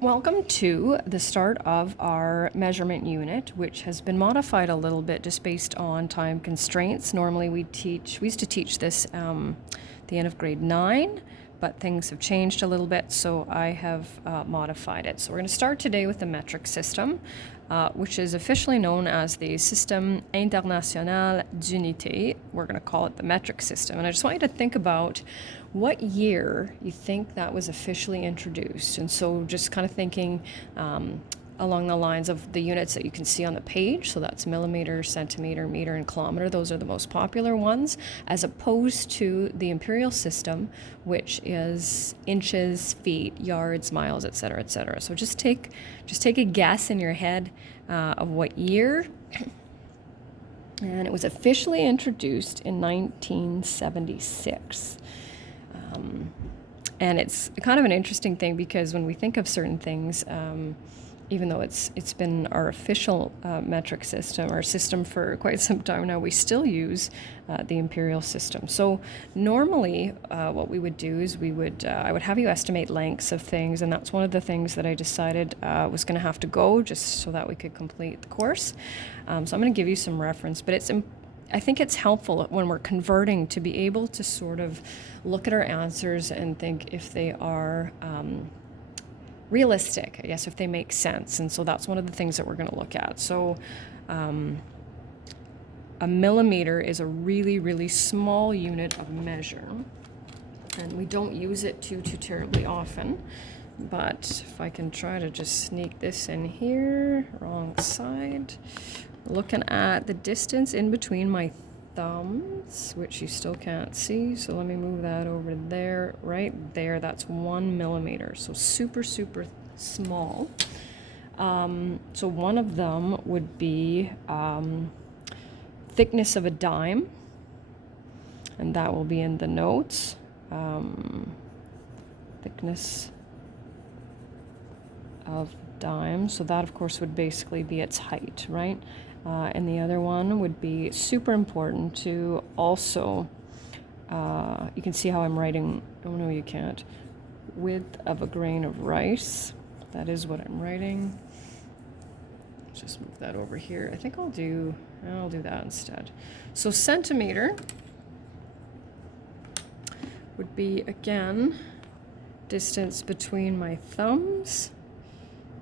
Welcome to the start of our measurement unit, which has been modified a little bit just based on time constraints. Normally we used to teach this the end of grade 9, but things have changed a little bit, so I have modified it. So we're going to start today with the metric system, which is officially known as the Système International d'Unité. We're going to call it the metric system. And I just want you to think about what year you think that was officially introduced. And so just kind of thinking along the lines of the units that you can see on the page. So that's millimeter, centimeter, meter, and kilometer. Those are the most popular ones, as opposed to the imperial system, which is inches, feet, yards, miles, etc., etc. So just take a guess in your head of what year. And it was officially introduced in 1976. And it's kind of an interesting thing because when we think of certain things, even though it's been our official metric system, our system for quite some time now, we still use the imperial system. So normally what we would do is I would have you estimate lengths of things, and that's one of the things that I decided was going to have to go just so that we could complete the course. So I'm going to give you some reference, but I think it's helpful when we're converting to be able to sort of look at our answers and think if they are realistic, I guess, if they make sense. And so that's one of the things that we're going to look at. So a millimeter is a really, really small unit of measure, and we don't use it too terribly often. But if I can try to just sneak this in here, wrong side, looking at the distance in between my thumbs, which you still can't see. So let me move that over there, right there. That's 1 millimeter. So super, super small. So one of them would be thickness of a dime, and that will be in the notes. Thickness of dime. So that, of course, would basically be its height, right? And the other one would be super important to also, you can see how I'm writing, oh no you can't, width of a grain of rice. That is what I'm writing. Let's just move that over here. I think I'll do that instead. So centimeter would be, again, distance between my thumbs.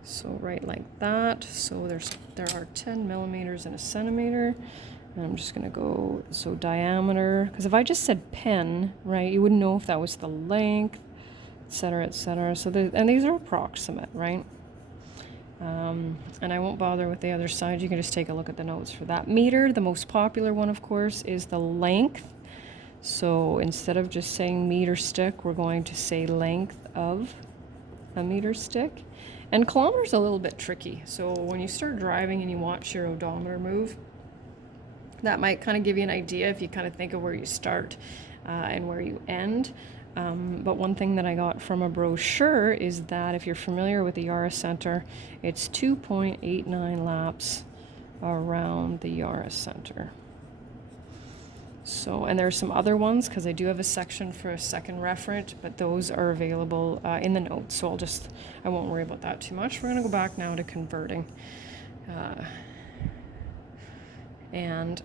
So right like that. So there are 10 millimeters in a centimeter. And I'm just gonna go, so diameter, because if I just said pen, right, you wouldn't know if that was the length, et cetera, et cetera. So and these are approximate, right? And I won't bother with the other side. You can just take a look at the notes for that. Meter, the most popular one, of course, is the length. So instead of just saying meter stick, we're going to say length of a meter stick. And kilometer's a little bit tricky. So when you start driving and you watch your odometer move, that might kind of give you an idea if you kind of think of where you start and where you end. But one thing that I got from a brochure is that if you're familiar with the Yara Center, it's 2.89 laps around the Yara Center. So, and there are some other ones because I do have a section for a second referent, but those are available in the notes. So I won't worry about that too much. We're going to go back now to converting. And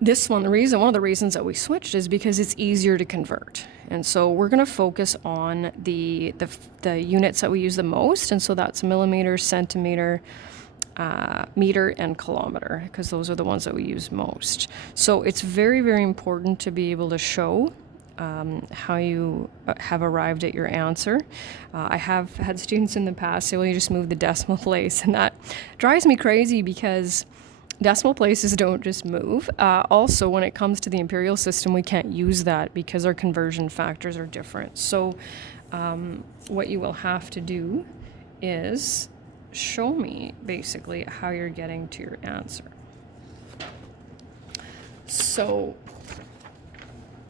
this one, one of the reasons that we switched is because it's easier to convert. And so we're going to focus on the units that we use the most. And so that's millimeter, centimeter, meter, and kilometer, because those are the ones that we use most. So it's very, very important to be able to show how you have arrived at your answer. I have had students in the past say, well, you just move the decimal place, and that drives me crazy because decimal places don't just move. Also, when it comes to the imperial system, we can't use that because our conversion factors are different. So what you will have to do is show me basically how you're getting to your answer. So,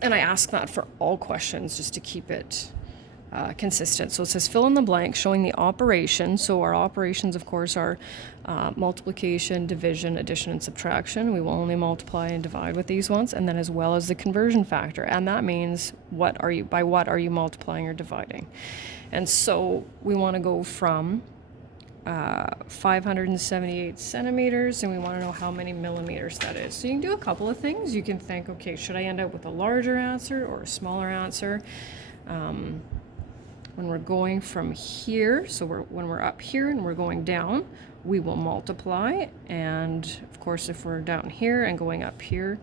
and I ask that for all questions just to keep it consistent. So it says fill in the blank showing the operation. So our operations, of course, are multiplication, division, addition, and subtraction. We will only multiply and divide with these ones, and then as well as the conversion factor. And that means by what are you multiplying or dividing? And so we want to go from 578 centimeters, and we want to know how many millimeters that is. So you can do a couple of things. You can think, okay, should I end up with a larger answer or a smaller answer? When we're going from here, so when we're up here and we're going down, we will multiply. And of course, if we're down here and going up here,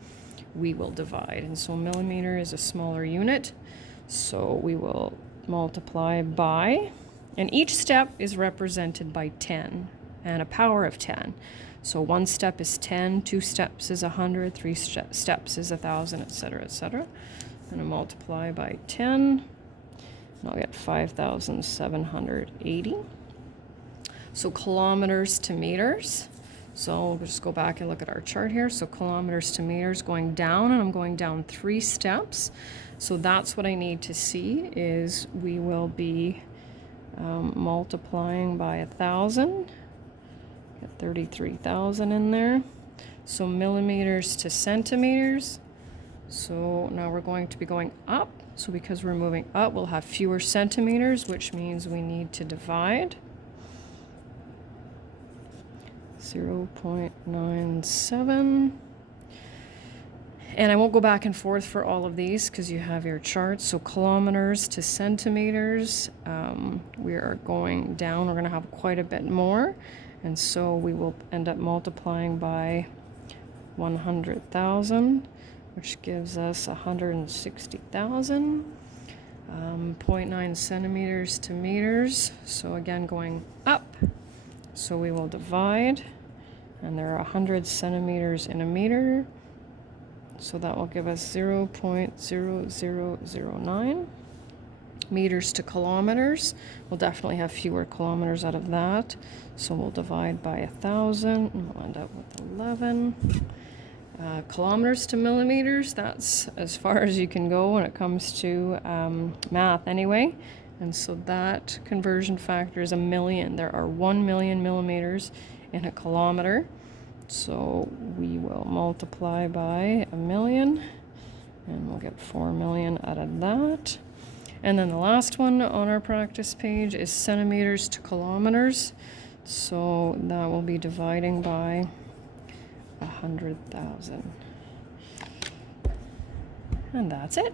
we will divide. And so millimeter is a smaller unit. So we will multiply by, and each step is represented by 10 and a power of 10. So one step is 10, 2 steps is 100, 3 steps is 1,000, etc., etc. And I multiply by 10, and I'll get 5,780. So kilometers to meters. So we'll just go back and look at our chart here. So kilometers to meters going down, and I'm going down 3 steps. So that's what I need to see is we will be multiplying by 1,000. Get 33,000 in there. So millimeters to centimeters. So now we're going to be going up. So because we're moving up, we'll have fewer centimeters, which means we need to divide. 0.97. And I won't go back and forth for all of these because you have your charts. So kilometers to centimeters, we are going down. We're going to have quite a bit more. And so we will end up multiplying by 100,000, which gives us 160,000. 0.9 centimeters to meters. So again, going up. So we will divide. And there are 100 centimeters in a meter. So that will give us 0.0009 meters to kilometers. We'll definitely have fewer kilometers out of that. So we'll divide by 1,000 and we'll end up with 11. Kilometers to millimeters, that's as far as you can go when it comes to math anyway. And so that conversion factor is 1,000,000. There are 1,000,000 millimeters in a kilometer. So we will multiply by 1,000,000 and we'll get 4 million out of that. And then the last one on our practice page is centimeters to kilometers. So that will be dividing by 100,000. And that's it.